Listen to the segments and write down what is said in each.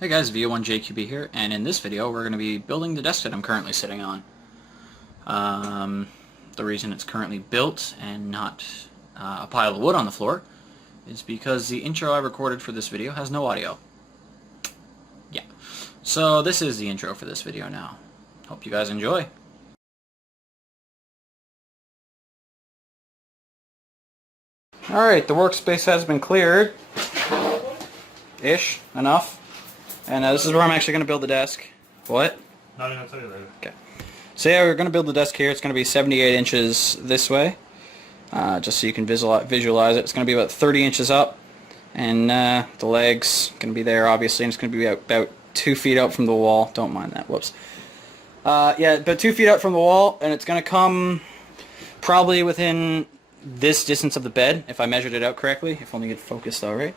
Hey guys, VO1JQB here, and in this video we're going to be building the desk that I'm currently sitting on. The reason it's currently built and not a pile of wood on the floor is because the intro I recorded for this video has no audio. Yeah. So this is the intro for this video now. Hope you guys enjoy. Alright, the workspace has been cleared. Ish. Enough. And this is where I'm actually going to build the desk. What? No, I'm going to tell you later. Okay. So yeah, we're going to build the desk here. It's going to be 78 inches this way. Just so you can visualize it. It's going to be about 30 inches up. And the legs going to be there, obviously. And it's going to be about 2 feet out from the wall. Don't mind that. Whoops. Yeah, about 2 feet out from the wall. And it's going to come probably within this distance of the bed, if I measured it out correctly. If only it focused all right.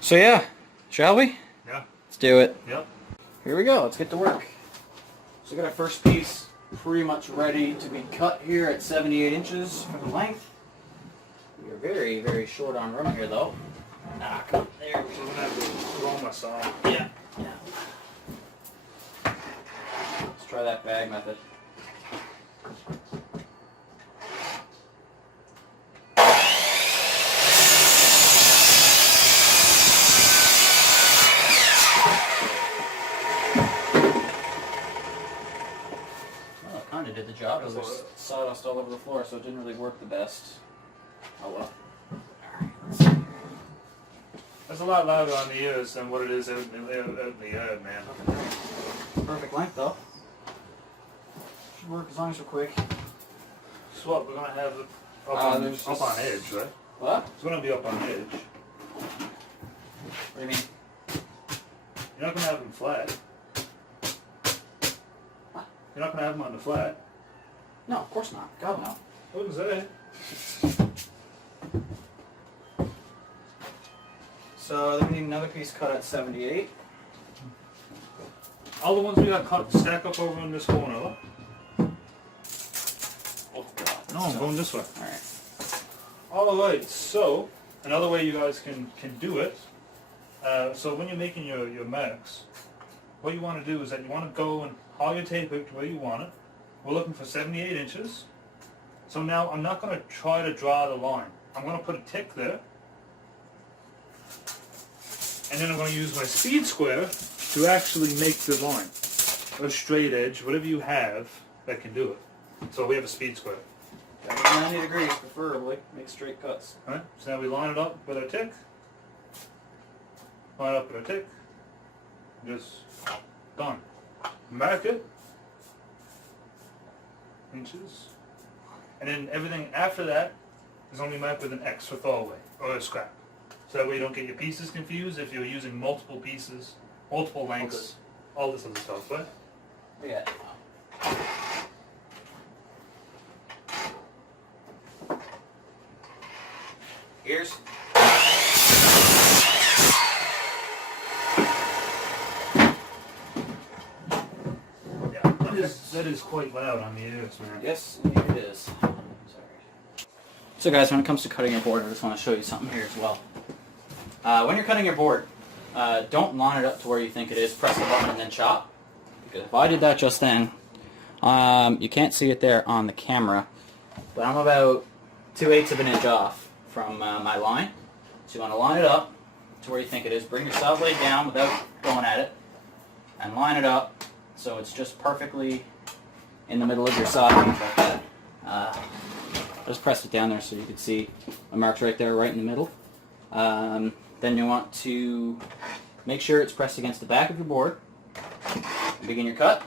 So yeah, shall we? Yeah. Let's do it. Yep. Here we go. Let's get to work. So we got our first piece pretty much ready to be cut here at 78 inches for the length. We are very, very short on room here though. Ah, come on. There we So I'm going to have to roll my saw. Yeah. Let's try that bag method. Kind of did the job, because there's sawdust all over the floor, so it didn't really work the best. Oh well. Alright, That's a lot louder on the ears than what it is out in the yard, man. perfect length though. Should work as long as we're quick. So what, we're going to have it up on edge, right? What? It's going to be up on edge. What do you mean? You're not going to have them flat. You're not going to have them on the flat. No, of course not. God no. I wouldn't say. So then we need another piece cut at 78. All the ones we got cut stack up over in this corner, look. Oh god. No, I'm going this way. Alright. Alright, so another way you guys can do it, so when you're making your marks, what you want to do is that you want to go and haul your tape out to where you want it. We're looking for 78 inches. So now I'm not going to try to draw the line. I'm going to put a tick there. And then I'm going to use my speed square to actually make the line. Or straight edge, whatever you have that can do it. So we have a speed square. 90 degrees preferably. Make straight cuts. Alright, so now we line it up with our tick. Line it up with our tick. Just done. Mark it. Inches. And then everything after that is only marked with an X for throwaway or a scrap. So that way you don't get your pieces confused if you're using multiple pieces, multiple lengths, all this other stuff, right? Yeah. Ears. Yeah, that is quite loud on the ears, man. Yes, it is. Sorry. So guys, when it comes to cutting your board, I just want to show you something here as well. When you're cutting your board, don't line it up to where you think it is. Press the button and then chop. Because if I did that just then, you can't see it there on the camera, but I'm about 2/8 of an inch off from my line. So you want to line it up to where you think it is. Bring your saw blade down without going at it, and line it up so it's just perfectly in the middle of your saw piece like that. I just pressed it down there so you can see my marks right there, right in the middle. Then you want to make sure it's pressed against the back of your board. Begin your cut.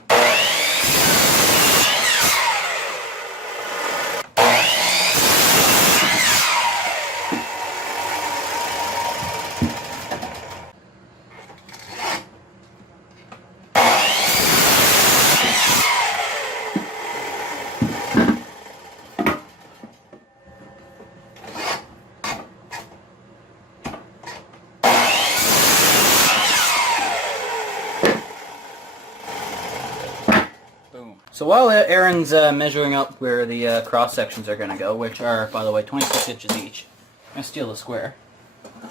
So while Aaron's measuring up where the cross sections are going to go, which are, by the way, 26 inches each, I'm going to steal the square.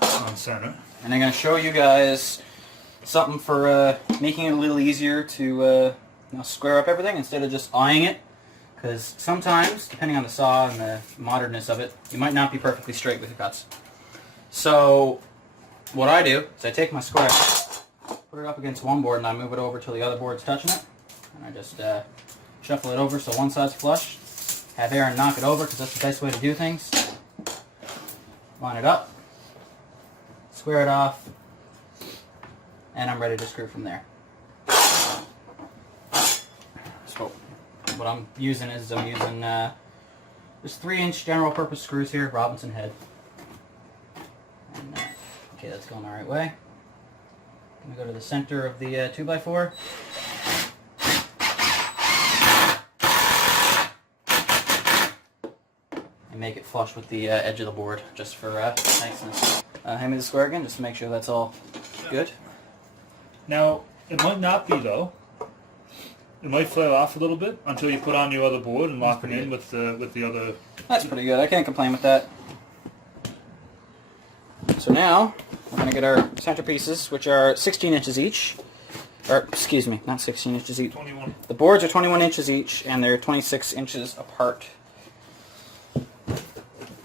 On center. And I'm going to show you guys something for making it a little easier to you know, square up everything instead of just eyeing it. Because sometimes, depending on the saw and the modernness of it, you might not be perfectly straight with your cuts. So what I do is I take my square, put it up against one board, and I move it over till the other board's touching it. And I just shuffle it over so one side's flush. Have Aaron knock it over because that's the best way to do things. Line it up, square it off, and I'm ready to screw from there. So what I'm using is just 3-inch general purpose screws here, Robinson head. And, okay, that's going the right way. I'm going to go to the center of the 2x4. And make it flush with the edge of the board, just for niceness. Hand me the square again, just to make sure that's all good. Now, it might not be though. It might flail off a little bit until you put on your other board and lock it in with the other. That's pretty good. I can't complain with that. So now we're going to get our centerpieces, which are 16 inches each. Or, excuse me, not 16 inches each. 21. The boards are 21 inches each, and they're 26 inches apart. Grab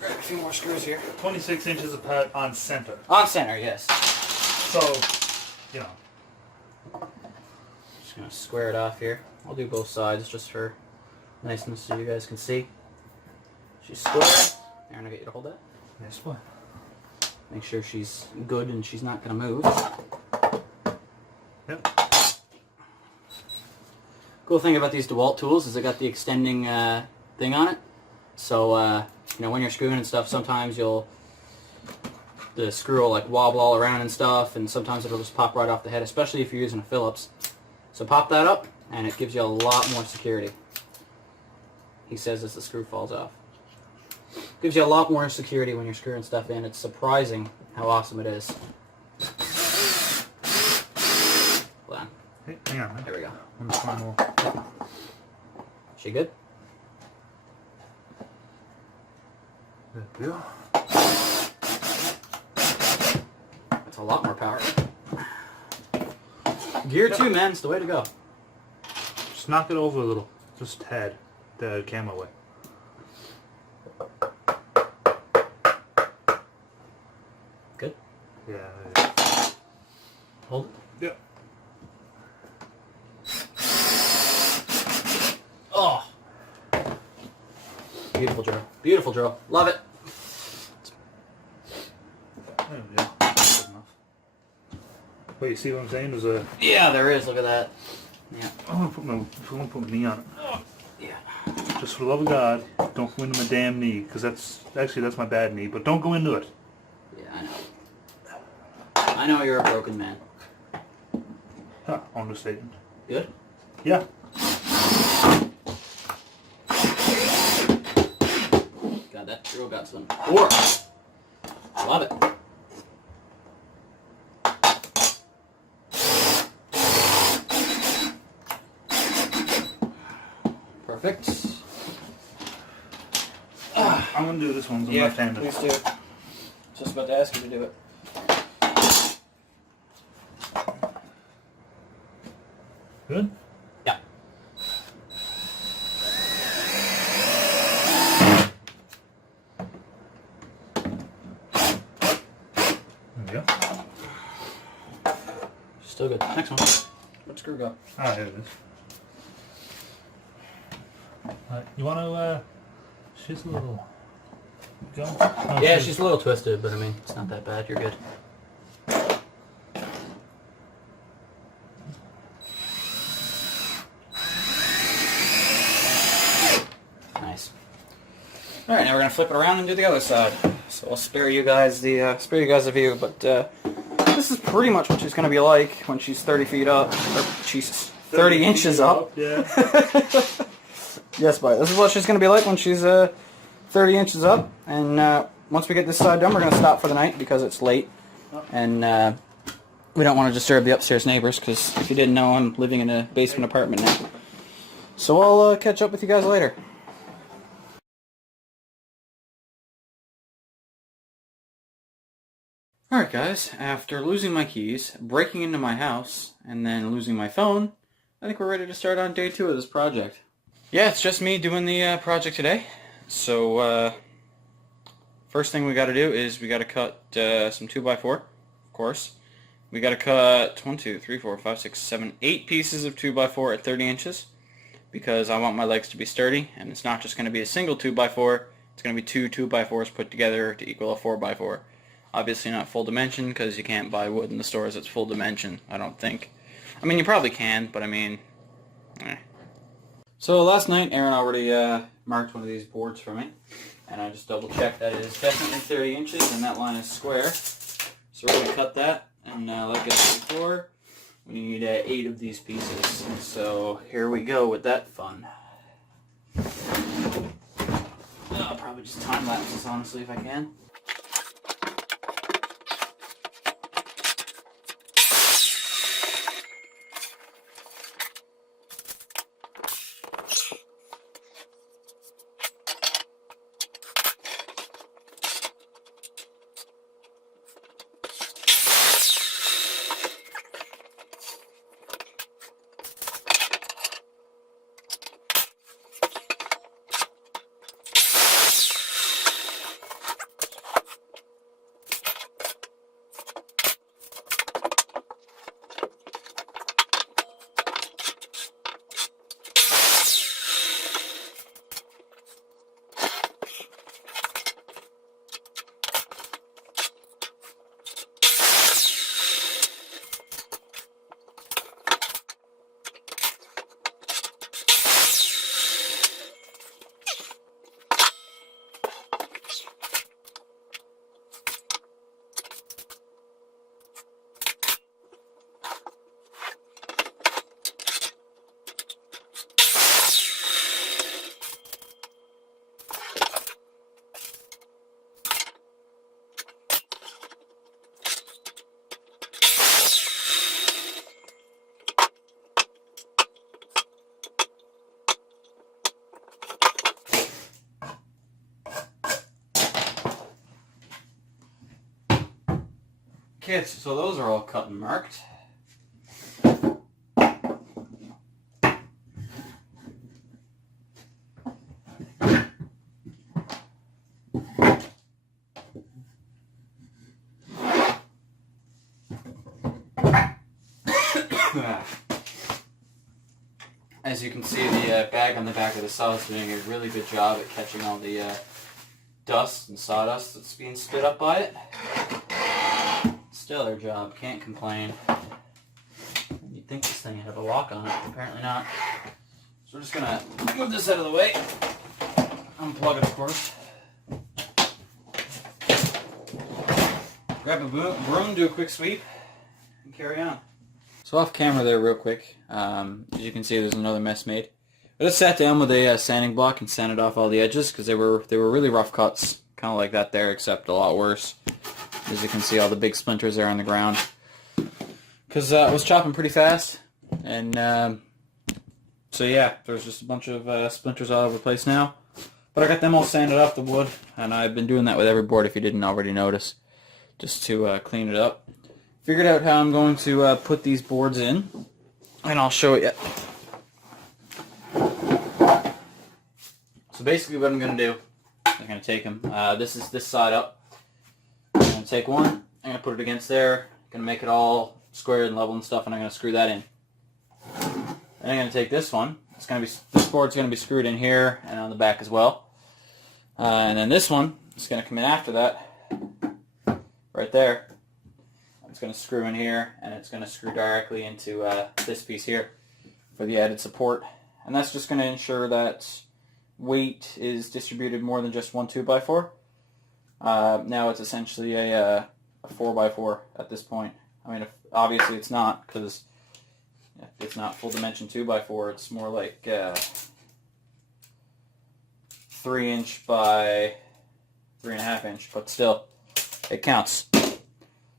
a few more screws here. 26 inches apart on center. On center, yes. So, you know. Just going to square it off here. I'll do both sides just for niceness so you guys can see. She's square. Aaron, I'll get you to hold that. Yes, what? Make sure she's good and she's not going to move. Yep. Cool thing about these DeWalt tools is they got the extending thing on it. So, you know, when you're screwing and stuff, sometimes the screw will like wobble all around and stuff, and sometimes it'll just pop right off the head, especially if you're using a Phillips. So pop that up, and it gives you a lot more security. He says as the screw falls off. Gives you a lot more security when you're screwing stuff in. It's surprising how awesome it is. Hold on. Hey, hang on, man. There we go. One final. She good? There we go. That's a lot more power. Gear 2, man. It's the way to go. Just knock it over a little. Just head the camera away. Good? Yeah. Hold it. Yep. Oh! Beautiful drill. Beautiful drill. Love it. There we go. Good enough. Wait, you see what I'm saying? There's a. Yeah, there is. Look at that. Yeah. I'm gonna put my knee on it. Yeah. Just for the love of God, don't go into my damn knee, because that's my bad knee. But don't go into it. Yeah, I know. I know you're a broken man. Huh, understatement. Good? Yeah. God, that drill got some torque. Love it. Perfect. I'm gonna do this one. I'm left-handed. Please do it. Just about to ask you to do it. Good. Yeah. There we go. Still good. Next one. Where'd screw go? Ah, here it is. You want to? She's a little. Go. Oh, Yeah, she's a little twisted, but I mean, it's not that bad. You're good. Nice. All right, now we're gonna flip it around and do the other side. So I'll spare you guys the view, but this is pretty much what she's gonna be like when she's 30 feet up, or Jesus, 30 inches up. Yeah. Yes, but this is what she's going to be like when she's 30 inches up. And once we get this side done, we're going to stop for the night because it's late. And we don't want to disturb the upstairs neighbors because if you didn't know, I'm living in a basement apartment now. So I'll catch up with you guys later. Alright guys, after losing my keys, breaking into my house, and then losing my phone, I think we're ready to start on day 2 of this project. Yeah, it's just me doing the project today. So, first thing we gotta do is we gotta cut some 2x4, of course. We gotta cut 1, 2, 3, 4, 5, 6, 7, 8 pieces of 2x4 at 30 inches. Because I want my legs to be sturdy, and it's not just going to be a single 2x4, it's going to be 2 2x4s put together to equal a 4x4. Obviously not full dimension, because you can't buy wood in the stores that's full dimension, I don't think. I mean, you probably can, but I mean, So last night, Aaron already marked one of these boards for me, and I just double checked that it is definitely 30 inches, and that line is square. So we're going to cut that, and like I said before, we need 8 of these pieces, so here we go with that fun. I'll probably just time-lapse this, honestly, if I can. Kids, so those are all cut and marked. As you can see, the bag on the back of the saw is doing a really good job at catching all the dust and sawdust that's being spit up by it. Stellar job, can't complain. You'd think this thing had a lock on it, but apparently not. So we're just gonna move this out of the way. Unplug it, of course. Grab a broom, do a quick sweep, and carry on. So off camera there real quick, as you can see there's another mess made. I just sat down with a sanding block and sanded off all the edges because they were really rough cuts, kind of like that there, except a lot worse. As you can see, all the big splinters there on the ground. Because I was chopping pretty fast, and so yeah, there's just a bunch of splinters all over the place now. But I got them all sanded off the wood, and I've been doing that with every board if you didn't already notice, just to clean it up. Figured out how I'm going to put these boards in, and I'll show you. So basically what I'm going to do, I'm going to take them, this is this side up. I'm going to take one, I'm going to put it against there, I'm going to make it all square and level and stuff, and I'm going to screw that in. Then I'm going to take this one, this board's going to be screwed in here and on the back as well. And then this one is going to come in after that, right there. It's going to screw in here, and it's going to screw directly into this piece here for the added support. And that's just going to ensure that weight is distributed more than just one 2x4. Now it's essentially a 4x4 at this point. I mean, obviously it's not, because it's not full dimension 2x4. It's more like 3" by 3.5", but still, it counts.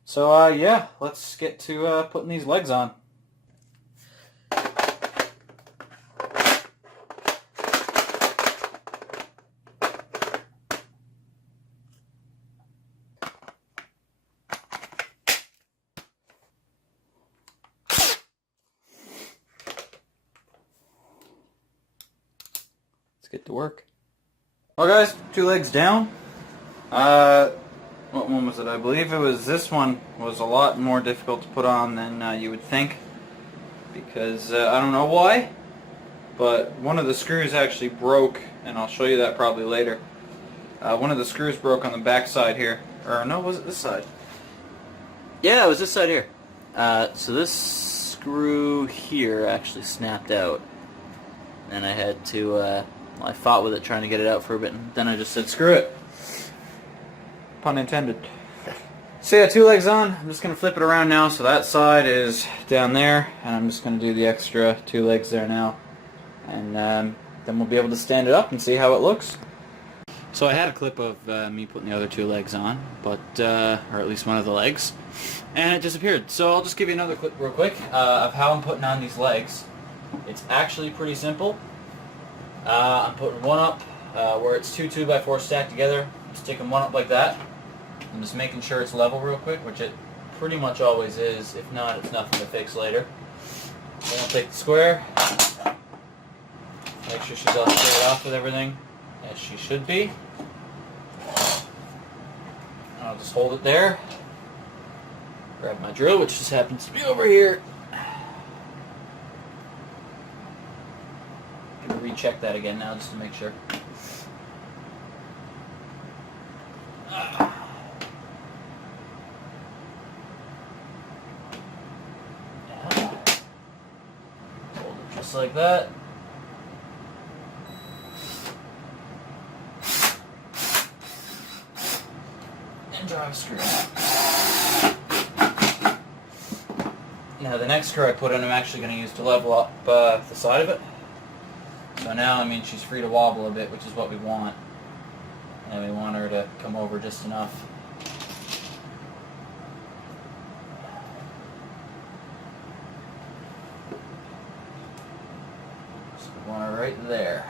So yeah, let's get to putting these legs on. let's get to work. Well guys, 2 legs down. What one was it? I believe it was this one was a lot more difficult to put on than you would think, because I don't know why, but one of the screws actually broke, and I'll show you that probably later. One of the screws broke on the back side here, or no, was it this side? Yeah, it was this side here. So this screw here actually snapped out, and I had to, well, I fought with it trying to get it out for a bit, and then I just said screw it. Pun intended. So yeah, 2 legs on. I'm just going to flip it around now, so that side is down there, and I'm just going to do the extra 2 legs there now, and then we'll be able to stand it up and see how it looks. So I had a clip of me putting the other 2 legs on, but or at least one of the legs, and it disappeared. So I'll just give you another clip real quick of how I'm putting on these legs. It's actually pretty simple. I'm putting one up where it's 2 2x4 stacked together. I'm sticking one up like that. I'm just making sure it's level real quick, which it pretty much always is. If not, it's nothing to fix later. Then I'll take the square, make sure she's all straight off with everything, as she should be. I'll just hold it there, grab my drill, which just happens to be over here. I'm going to recheck that again now just to make sure. Hold it just like that. And drive a screw. Now the next screw I put in I'm actually going to use to level up the side of it. So now, I mean, she's free to wobble a bit, which is what we want. And we want her to come over just enough. So we want her right there.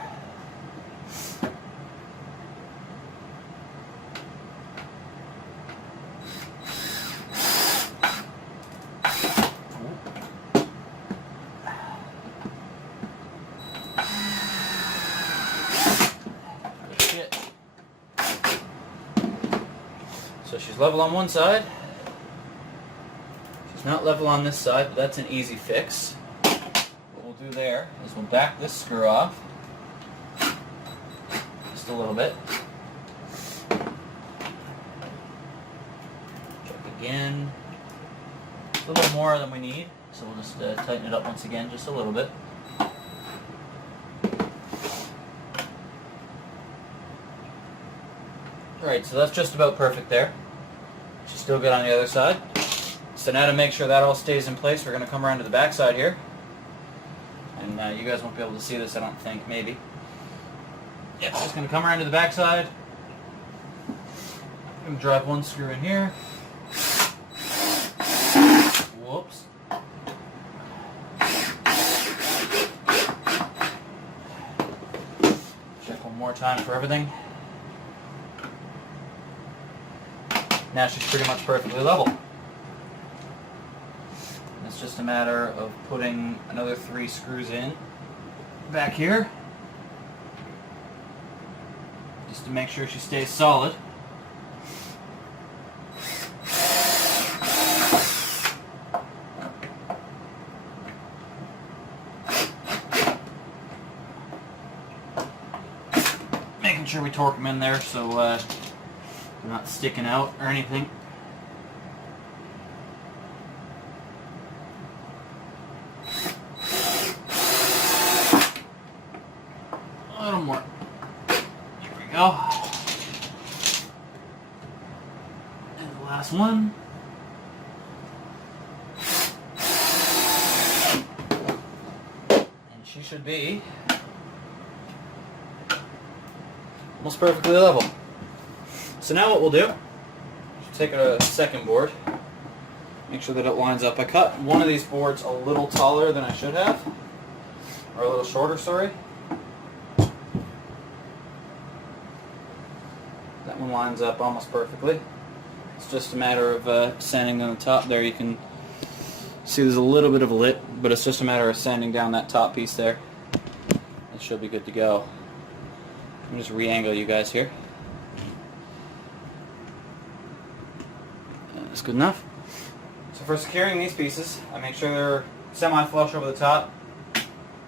So she's level on one side. She's not level on this side, but that's an easy fix. What we'll do there is we'll back this screw off just a little bit. Check again. A little more than we need, so we'll just tighten it up once again just a little bit. Alright, so that's just about perfect there. She's still good on the other side. So now to make sure that all stays in place, we're going to come around to the back side here. And you guys won't be able to see this, I don't think, maybe. Yep, just going to come around to the back side. I'm going to drive one screw in here. Whoops. Check one more time for everything. Now she's pretty much perfectly level. It's just a matter of putting another 3 screws in back here, just to make sure she stays solid. Making sure we torque them in there so they're not sticking out or anything. A little more. Here we go. And the last one. And she should be almost perfectly level. So now what we'll do, take a second board, make sure that it lines up. I cut one of these boards a little taller than I should have, or a little shorter, sorry. That one lines up almost perfectly. It's just a matter of sanding down the top there. You can see there's a little bit of a lip, but it's just a matter of sanding down that top piece there. It should be good to go. Let me just re-angle you guys here. That's good enough. So for securing these pieces, I make sure they're semi-flush over the top.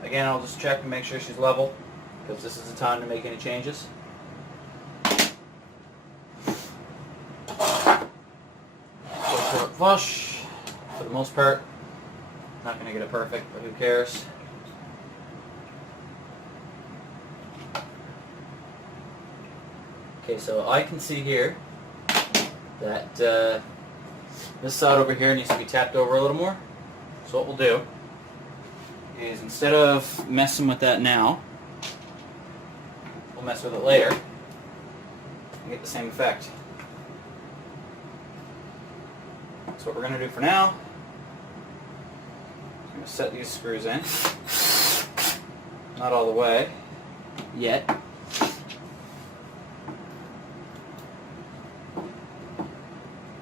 Again, I'll just check and make sure she's level, because this is the time to make any changes. Short flush, for the most part. Not going to get it perfect, but who cares? Okay, so I can see here that this side over here needs to be tapped over a little more. So what we'll do is, instead of messing with that now, we'll mess with it later and get the same effect. That's what we're going to do for now. I'm going to set these screws in. Not all the way yet.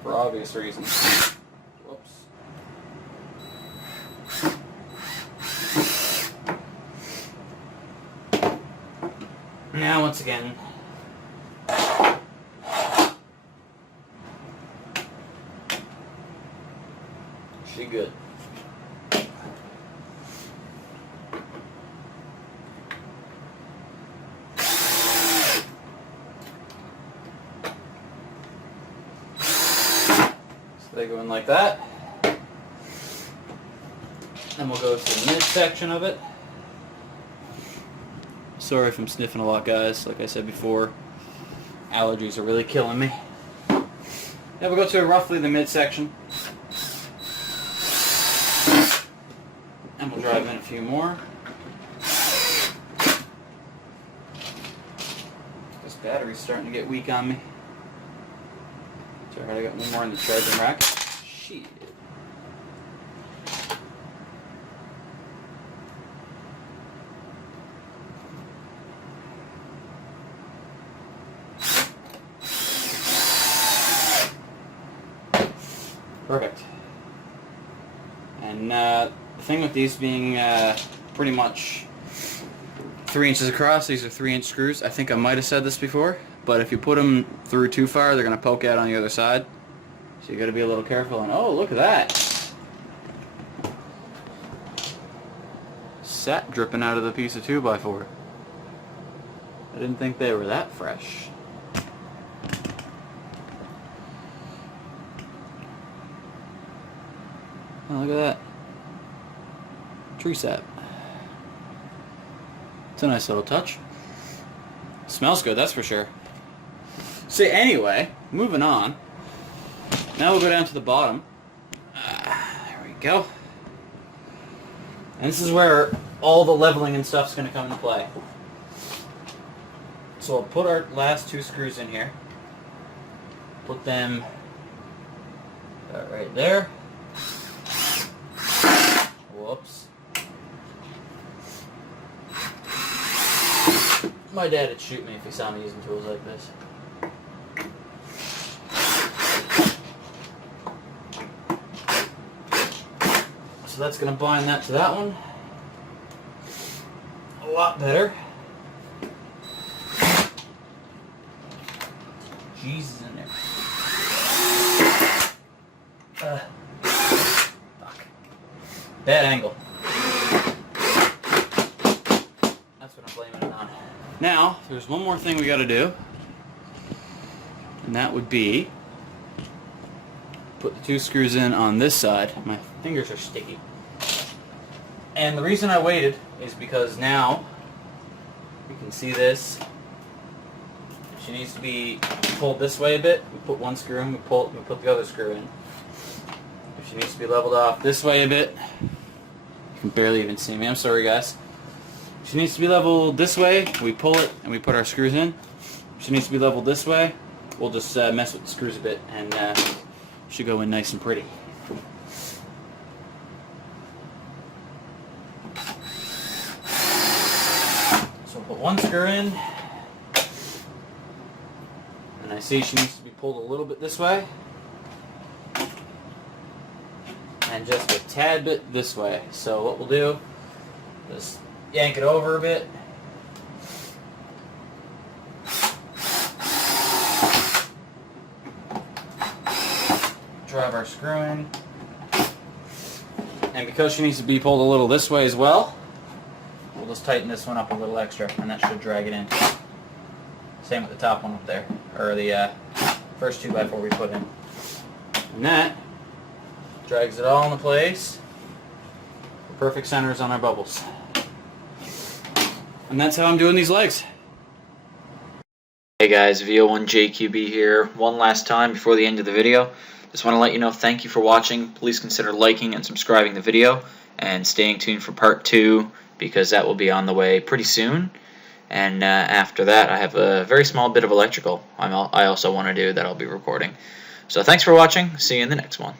For obvious reasons. Whoops. Now, once again, she good. They go in like that. Then we'll go to the midsection of it. Sorry if I'm sniffing a lot, guys. Like I said before, allergies are really killing me. Then we'll go to roughly the midsection. And we'll drive in a few more. This battery's starting to get weak on me. Alright, I got one more in the charging rack. Shit. Perfect. And the thing with these being pretty much 3 inches across, these are 3-inch screws. I think I might have said this before, but if you put them through too far, they're going to poke out on the other side. So you got to be a little careful. And oh, look at that! Sap dripping out of the piece of 2x4. I didn't think they were that fresh. Oh, look at that. Tree sap. It's a nice little touch. Smells good, that's for sure. So anyway, moving on. Now we'll go down to the bottom. There we go. And this is where all the leveling and stuff's going to come into play. So we'll put our last 2 screws in here. Put them right there. Whoops. My dad would shoot me if he saw me using tools like this. So that's going to bind that to that one a lot better. Jesus in there. Fuck. Bad angle. That's what I'm blaming it on. Now, there's one more thing we got to do, and that would be put the 2 screws in on this side. My fingers are sticky. And the reason I waited is because now you can see this. She needs to be pulled this way a bit. We put 1 screw in, we put the other screw in. If she needs to be leveled off this way a bit, you can barely even see me. I'm sorry, guys. If she needs to be leveled this way, we pull it and we put our screws in. If she needs to be leveled this way, we'll just mess with the screws a bit, and should go in nice and pretty. So we'll put 1 screw in, and I see she needs to be pulled a little bit this way, and just a tad bit this way. So what we'll do is yank it over a bit, our screw-in. And because she needs to be pulled a little this way as well, we'll just tighten this one up a little extra, and that should drag it in. Same with the top one up there, or the first 2x4 we put in. And that drags it all into place. The perfect centers on our bubbles. And that's how I'm doing these legs. Hey guys, VO1JQB here. One last time before the end of the video. Just want to let you know thank you for watching. Please consider liking and subscribing the video and staying tuned for part 2 because that will be on the way pretty soon. And after that I have a very small bit of electrical I also want to do that I'll be recording. So thanks for watching. See you in the next one.